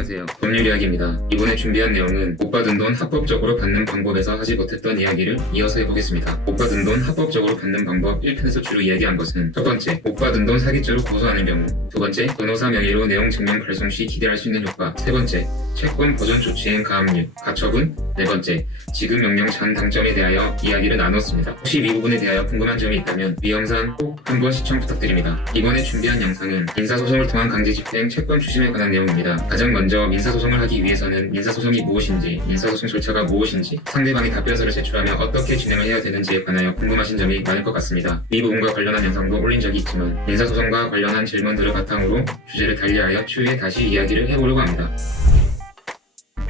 안녕하세요. 법률 이야기입니다. 이번에 준비한 내용은 못 받은 돈 합법적으로 받는 방법에서 하지 못했던 이야기를 이어서 해보겠습니다. 못 받은 돈 합법적으로 받는 방법 1편에서 주로 이야기한 것은 첫 번째, 못 받은 돈 사기죄로 고소하는 경우, 두 번째, 변호사 명의로 내용 증명 발송 시 기대할 수 있는 효과, 세 번째, 채권 보전 조치행 가압류, 가처분, 네 번째, 지급 명령 잔 당점에 대하여 이야기를 나눴습니다. 혹시 이 부분에 대하여 궁금한 점이 있다면 이 영상 꼭 한번 시청 부탁드립니다. 이번에 준비한 영상은 민사소송을 통한 강제집행 채권 추심에 관한 내용입니다. 가장 먼저 민사소송을 하기 위해서는 민사소송이 무엇인지, 민사소송 절차가 무엇인지, 상대방이 답변서를 제출하면 어떻게 진행을 해야 되는지에 관하여 궁금하신 점이 많을 것 같습니다. 이 부분과 관련한 영상도 올린 적이 있지만 민사소송과 관련한 질문들을 바탕으로 주제를 달리하여 추후에 다시 이야기를 해보려고 합니다.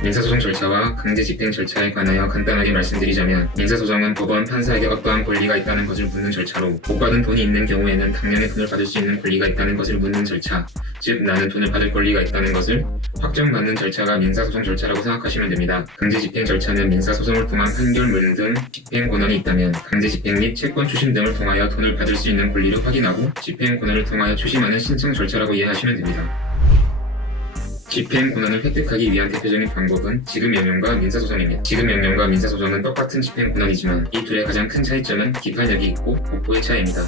민사소송 절차와 강제집행 절차에 관하여 간단하게 말씀드리자면, 민사소송은 법원 판사에게 어떠한 권리가 있다는 것을 묻는 절차로, 못 받은 돈이 있는 경우에는 당연히 돈을 받을 수 있는 권리가 있다는 것을 묻는 절차, 즉 나는 돈을 받을 권리가 있다는 것을 확정받는 절차가 민사소송 절차라고 생각하시면 됩니다. 강제집행 절차는 민사소송을 통한 판결문 등 집행 권한이 있다면 강제집행 및 채권 추심 등을 통하여 돈을 받을 수 있는 권리를 확인하고 집행 권한을 통하여 추심하는 신청 절차라고 이해하시면 됩니다. 집행 권한을 획득하기 위한 대표적인 방법은 지급명령과 민사소송입니다. 지급명령과 민사소송은 똑같은 집행 권한이지만 이 둘의 가장 큰 차이점은 기판력이 있고 목포의 차이입니다.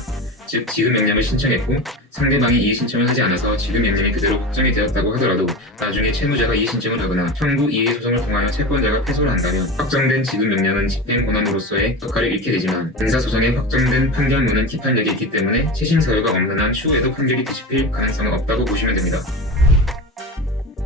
즉 지급명령을 신청했고 상대방이 이의신청을 하지 않아서 지급명령이 그대로 확정이 되었다고 하더라도 나중에 채무자가 이의신청을 하거나 청구 이의 소송을 통하여 채권자가 패소를 한다면 확정된 지급명령은 집행 권한으로서의 역할을 잃게 되지만 민사소송의 확정된 판결문은 기판력이 있기 때문에 채심 사유가 없는 한 추후에도 판결이 뒤집힐 가능성은 없다고 보시면 됩니다.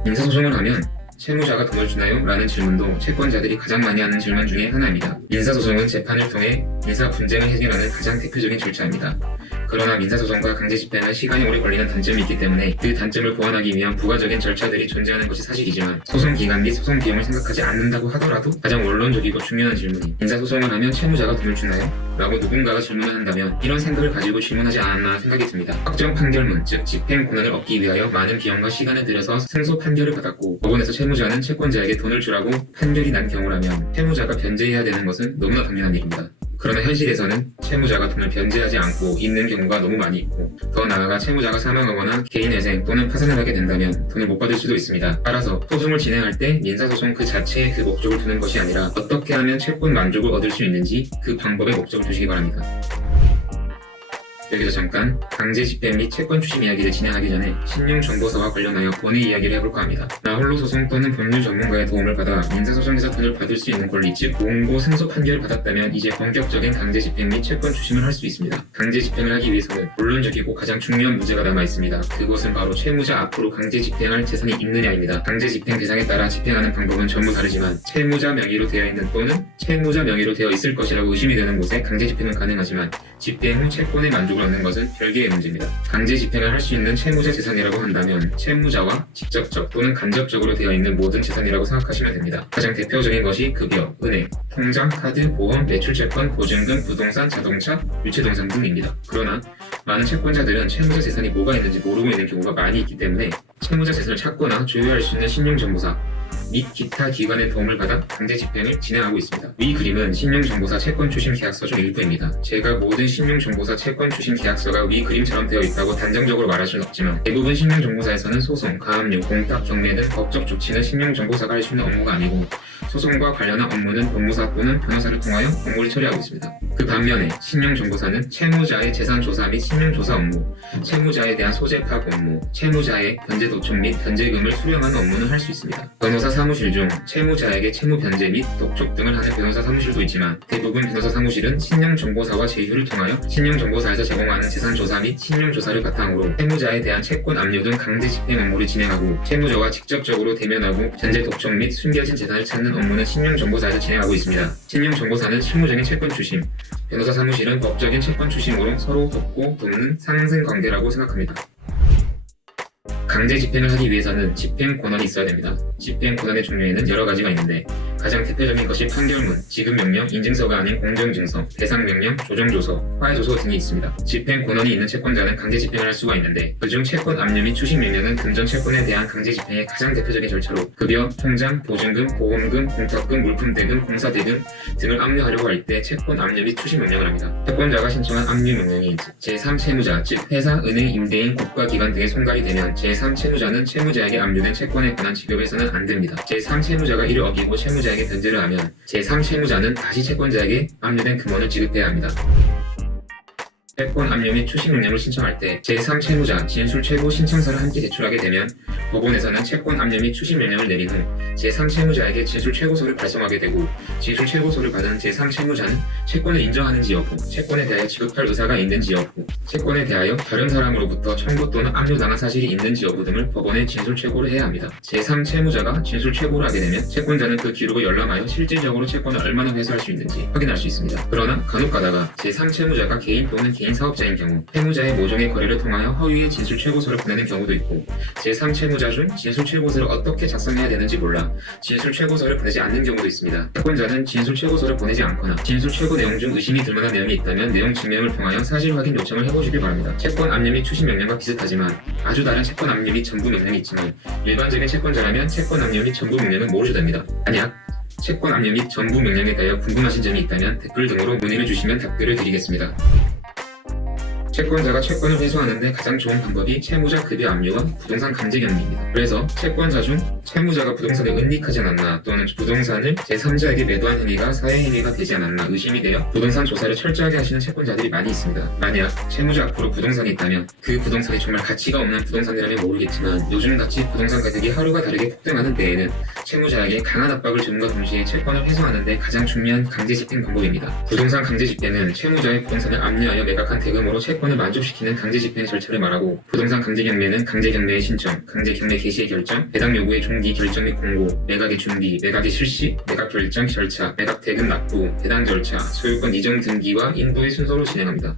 민사소송을 하면 채무자가 돈을 주나요? 라는 질문도 채권자들이 가장 많이 하는 질문 중에 하나입니다. 민사소송은 재판을 통해 민사 분쟁을 해결하는 가장 대표적인 절차입니다. 그러나 민사소송과 강제집행은 시간이 오래 걸리는 단점이 있기 때문에 그 단점을 보완하기 위한 부가적인 절차들이 존재하는 것이 사실이지만 소송기간 및 소송 비용을 생각하지 않는다고 하더라도 가장 원론적이고 중요한 질문이 민사소송을 하면 채무자가 돈을 주나요? 라고 누군가가 질문을 한다면 이런 생각을 가지고 질문하지 않았나 생각이 듭니다. 확정 판결문, 즉 집행 권한을 얻기 위하여 많은 비용과 시간을 들여서 승소 판결을 받았고 법원에서 채무자는 채권자에게 돈을 주라고 판결이 난 경우라면 채무자가 변제해야 되는 것은 너무나 당연한 일입니다. 그러나 현실에서는 채무자가 돈을 변제하지 않고 있는 경우가 너무 많이 있고 더 나아가 채무자가 사망하거나 개인회생 또는 파산을 하게 된다면 돈을 못 받을 수도 있습니다. 따라서 소송을 진행할 때 민사소송 그 자체에 그 목적을 두는 것이 아니라 어떻게 하면 채권 만족을 얻을 수 있는지 그 방법에 목적을 두시기 바랍니다. 여기서 잠깐 강제집행 및 채권 추심 이야기를 진행하기 전에 신용정보사와 관련하여 본의 이야기를 해볼까 합니다. 나 홀로 소송 또는 법률 전문가의 도움을 받아 민사소송에서 돈을 받을 수 있는 권리, 즉 공고 승소 판결을 받았다면 이제 본격적인 강제집행 및 채권 추심을 할 수 있습니다. 강제집행을 하기 위해서는 본론적이고 가장 중요한 문제가 남아있습니다. 그것은 바로 채무자 앞으로 강제집행할 재산이 있느냐입니다. 강제집행 대상에 따라 집행하는 방법은 전부 다르지만 채무자 명의로 되어 있는 또는 채무자 명의로 되어 있을 것이라고 의심이 되는 곳에 강제집행은 가능하지만 집행 후 채권의 만족을 얻는 것은 별개의 문제입니다. 강제 집행을 할 수 있는 채무자 재산이라고 한다면 채무자와 직접적 또는 간접적으로 되어 있는 모든 재산이라고 생각하시면 됩니다. 가장 대표적인 것이 급여, 은행, 통장, 카드, 보험, 매출채권, 보증금, 부동산, 자동차, 유체동산 등입니다. 그러나 많은 채권자들은 채무자 재산이 뭐가 있는지 모르고 있는 경우가 많이 있기 때문에 채무자 재산을 찾거나 조회할 수 있는 신용정보사 및 기타 기관의 도움을 받아 강제 집행을 진행하고 있습니다. 위 그림은 신용정보사 채권 추심 계약서 중 일부입니다. 제가 모든 신용정보사 채권 추심 계약서가 위 그림처럼 되어 있다고 단정적으로 말할 수는 없지만 대부분 신용정보사에서는 소송, 가압류, 공탁, 경매 등 법적 조치는 신용정보사가 할 수 있는 업무가 아니고 소송과 관련한 업무는 법무사 또는 변호사를 통하여 업무를 처리하고 있습니다. 그 반면에 신용정보사는 채무자의 재산조사 및 신용조사 업무, 채무자에 대한 소재 파악 업무, 채무자의 변제 도청 및 변제금을 수령하는 업무는 할 수 있습니다. 변호사 사무실 중 채무자에게 채무 변제 및 독촉 등을 하는 변호사 사무실도 있지만 대부분 변호사 사무실은 신용정보사와 제휴를 통하여 신용정보사에서 제공하는 재산조사 및 신용조사를 바탕으로 채무자에 대한 채권 압류 등 강제 집행 업무를 진행하고 채무자와 직접적으로 대면하고 변제 독촉 및 숨겨진 재산을 찾는 업무는 신용정보사에서 진행하고 있습니다. 신용정보사는 실무적인 채권 추심, 변호사 사무실은 법적인 채권 추심으로 서로 돕고 돕는 상생관계라고 생각합니다. 강제 집행을 하기 위해서는 집행 권한이 있어야 됩니다. 집행 권한의 종류에는 여러 가지가 있는데 가장 대표적인 것이 판결문, 지급명령, 인증서가 아닌 공정증서, 배상명령, 조정조서, 화해조서 등이 있습니다. 집행 권한이 있는 채권자는 강제 집행을 할 수가 있는데 그중 채권 압류 및 추식명령은 금전 채권에 대한 강제 집행의 가장 대표적인 절차로 급여, 통장, 보증금, 보험금, 공탁금, 물품대금, 공사대금 등을 압류하려고 할 때 채권 압류 및 추식명령을 합니다. 채권자가 신청한 압류명령이 제3채무자, 즉 회사, 은행, 임대인, 국가기관 등에 송달이 되면 제3채무자는 채무자에게 압류된 채권에 관한 지급에서는 안 됩니다. 제3채무자가 이를 어기고 채무자에게 변제를 하면 제3채무자는 다시 채권자에게 압류된 금원을 지급해야 합니다. 채권 압류 및 추식명령을 신청할 때 제3채무자, 진술최고 신청서를 함께 제출하게 되면 법원에서는 채권 압류 및 추식명령을 내린 후 제3채무자에게 진술최고서를 발송하게 되고 진술최고서를 받은 제3채무자는 채권을 인정하는지 여부, 채권에 대하여 지급할 의사가 있는지 여부, 채권에 대하여 다른 사람으로부터 청구 또는 압류당한 사실이 있는지 여부 등을 법원에 진술최고를 해야 합니다. 제3채무자가 진술최고를 하게 되면 채권자는 그 기록을 열람하여 실질적으로 채권을 얼마나 회수할 수 있는지 확인할 수 있습니다. 그러나 간혹가다가 제3채무자가 개인 또는 개인 사업자인 경우 채무자의 모종의 거래를 통하여 허위의 진술최고서를 보내는 경우도 있고 제3채무자 중 진술최고서를 어떻게 작성해야 되는지 몰라 진술최고서를 보내지 않는 경우도 있습니다. 채권자는 진술최고서를 보내지 않거나 진술최고 내용 중 의심이 들 만한 내용이 있다면 내용 증명을 통하여 사실 확인 요청을 해보시길 바랍니다. 채권 압류 및 추식명령과 비슷하지만 아주 다른 채권 압류 및 전부 명령이 있지만 일반적인 채권자라면 채권 압류 및 전부 명령은 모르셔도 됩니다. 만약 채권 압류 및 전부 명령에 대하여 궁금하신 점이 있다면 댓글 등으로 문의를 주시면 답글을 드리겠습니다. 채권자가 채권을 회수하는데 가장 좋은 방법이 채무자 급여 압류와 부동산 강제 격리입니다. 그래서 채권자 중 채무자가 부동산에 은닉하지 않았나 또는 부동산을 제3자에게 매도한 행위가 사회 행위가 되지 않았나 의심이 되어 부동산 조사를 철저하게 하시는 채권자들이 많이 있습니다. 만약 채무자 앞으로 부동산이 있다면 그 부동산이 정말 가치가 없는 부동산이라면 모르겠지만 요즘같이 부동산 가격이 하루가 다르게 폭등하는 때에는 채무자에게 강한 압박을 주는과 동시에 채권을 회수하는데 가장 중요한 강제 집행 방법입니다. 부동산 강제 집행은 채무자의 부동산을 압류하여 매각한 대금으로 채권을 만족시키는 강제 집행 절차를 말하고 부동산 강제 경매는 강제 경매의 신청, 강제 경매 개시의 결정, 배당 요구의 종기 결정 및 공고, 매각의 준비, 매각의 실시, 매각 결정 절차, 매각 대금 납부, 배당 절차, 소유권 이전 등기와 인도의 순서로 진행합니다.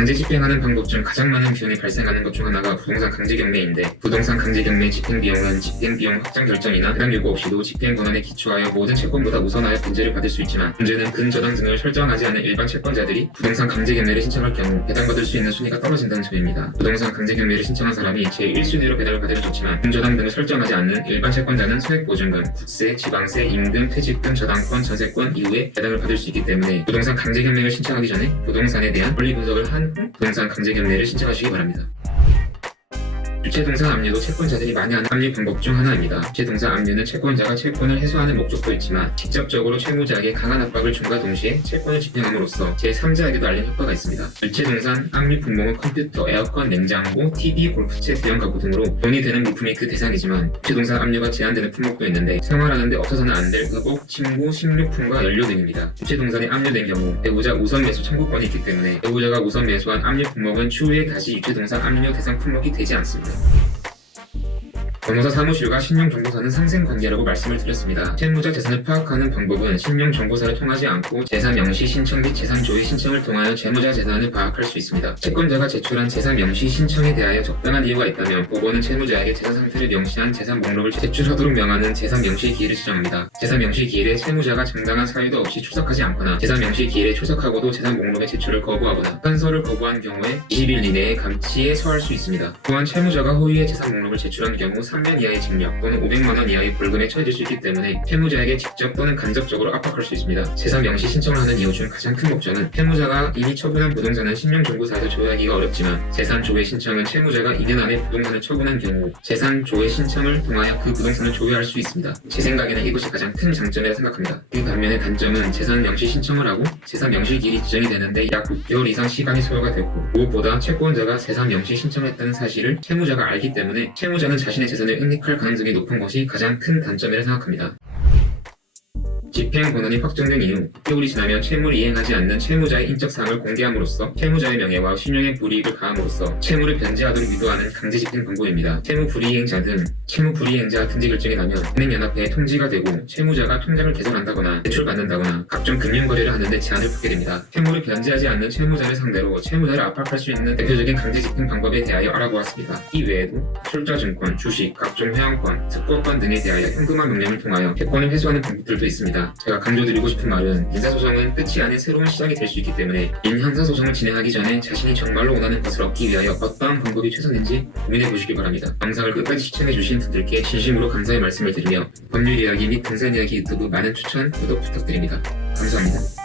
강제 집행하는 방법 중 가장 많은 비용이 발생하는 것 중 하나가 부동산 강제 경매인데 부동산 강제 경매 집행 비용은 집행 비용 확정 결정이나 배당 요구 없이도 집행 권한에 기초하여 모든 채권보다 우선하여 변제를 받을 수 있지만 문제는 근저당 등을 설정하지 않은 일반 채권자들이 부동산 강제 경매를 신청할 경우 배당받을 수 있는 순위가 떨어진다는 점입니다. 부동산 강제 경매를 신청한 사람이 제1순위로 배당을 받으면 좋지만 근저당 등을 설정하지 않는 일반 채권자는 소액보증금, 국세, 지방세, 임금, 퇴직금, 저당권, 전세권 이후에 배당을 받을 수 있기 때문에 부동산 강제 경매를 신청하기 전에 부동산에 대한 권리 분석을 한 후 부동산 강제 경매를 신청하시기 바랍니다. 주체동산 압류도 채권자들이 많이 하는 압류 방법 중 하나입니다. 주체동산 압류는 채권자가 채권을 해소하는 목적도 있지만 직접적으로 채무자에게 강한 압박을 줌과 동시에 채권을 집행함으로써 제3자에게도 알린 효과가 있습니다. 주체동산 압류 품목은 컴퓨터, 에어컨, 냉장고, TV, 골프채, 대형 가구 등으로 돈이 되는 물품이 그 대상이지만 주체동산 압류가 제한되는 품목도 있는데 생활하는데 없어서는 안 될 의복, 침구, 식료품과 연료 등입니다. 주체동산이 압류된 경우 배우자 우선 매수 청구권이 있기 때문에 배우자가 우선 매수한 압류 품목은 추후에 다시 주체동산 압류 대상 품목이 되지 않습니다. 변호사 사무실과 신용정보사는 상생관계라고 말씀을 드렸습니다. 채무자 재산을 파악하는 방법은 신용정보사를 통하지 않고 재산 명시 신청 및 재산 조회 신청을 통하여 채무자 재산을 파악할 수 있습니다. 채권자가 제출한 재산 명시 신청에 대하여 적당한 이유가 있다면 법원은 채무자에게 재산 상태를 명시한 재산 목록을 제출하도록 명하는 재산 명시 기일을 지정합니다. 재산 명시 기일에 채무자가 정당한 사유도 없이 출석하지 않거나 재산 명시 기일에 출석하고도 재산 목록의 제출을 거부하거나 판서를 거부한 경우에 20일 이내에 감치에 처할 수 있습니다. 또한 채무자가 허위의 재산 목록을 제출한 경우 3년 이하의 징역 또는 500만 원 이하의 벌금에 처해질 수 있기 때문에 채무자에게 직접 또는 간접적으로 압박할 수 있습니다. 재산 명시 신청을 하는 이유 중 가장 큰 목적은 채무자가 이미 처분한 부동산은 신용정보사에서 조회하기가 어렵지만 재산 조회 신청은 채무자가 2년 안에 부동산을 처분한 경우 재산 조회 신청을 통하여 그 부동산을 조회할 수 있습니다. 제 생각에는 이것이 가장 큰 장점이라 생각합니다. 그 반면에 단점은 재산 명시 신청을 하고 재산 명시 기일이 지정이 되는데 약 6개월 이상 시간이 소요가 되고 무엇보다 채권자가 재산 명시 신청했다는 사실을 채무자가 알기 때문에 채무자는 자신의 재산을 은닉할 가능성이 높은 것이 가장 큰 단점이라 생각합니다. 집행권한이 확정된 이후 세월이 지나면 채무를 이행하지 않는 채무자의 인적 사항을 공개함으로써 채무자의 명예와 신용에 불이익을 가함으로써 채무를 변제하도록 유도하는 강제 집행 방법입니다. 채무 불이행자 등 채무 불이행자 등재 결정이 나면 은행연합회에 통지가 되고 채무자가 통장을 개설한다거나 대출받는다거나 각종 금융 거래를 하는데 제한을 받게 됩니다. 채무를 변제하지 않는 채무자를 상대로 채무자를 압박할 수 있는 대표적인 강제 집행 방법에 대하여 알아보았습니다. 이 외에도 출자증권, 주식, 각종 회원권, 특허권 등에 대하여 현금화 명령을 통하여 채권을 회수하는 방법들도 있습니다. 제가 강조드리고 싶은 말은 민사소송은 끝이 아닌 새로운 시작이 될 수 있기 때문에 민형사소송을 진행하기 전에 자신이 정말로 원하는 것을 얻기 위하여 어떠한 방법이 최선인지 고민해 보시기 바랍니다. 영상을 끝까지 시청해주신 분들께 진심으로 감사의 말씀을 드리며 법률 이야기 및 등산 이야기 유튜브 많은 추천, 구독 부탁드립니다. 감사합니다.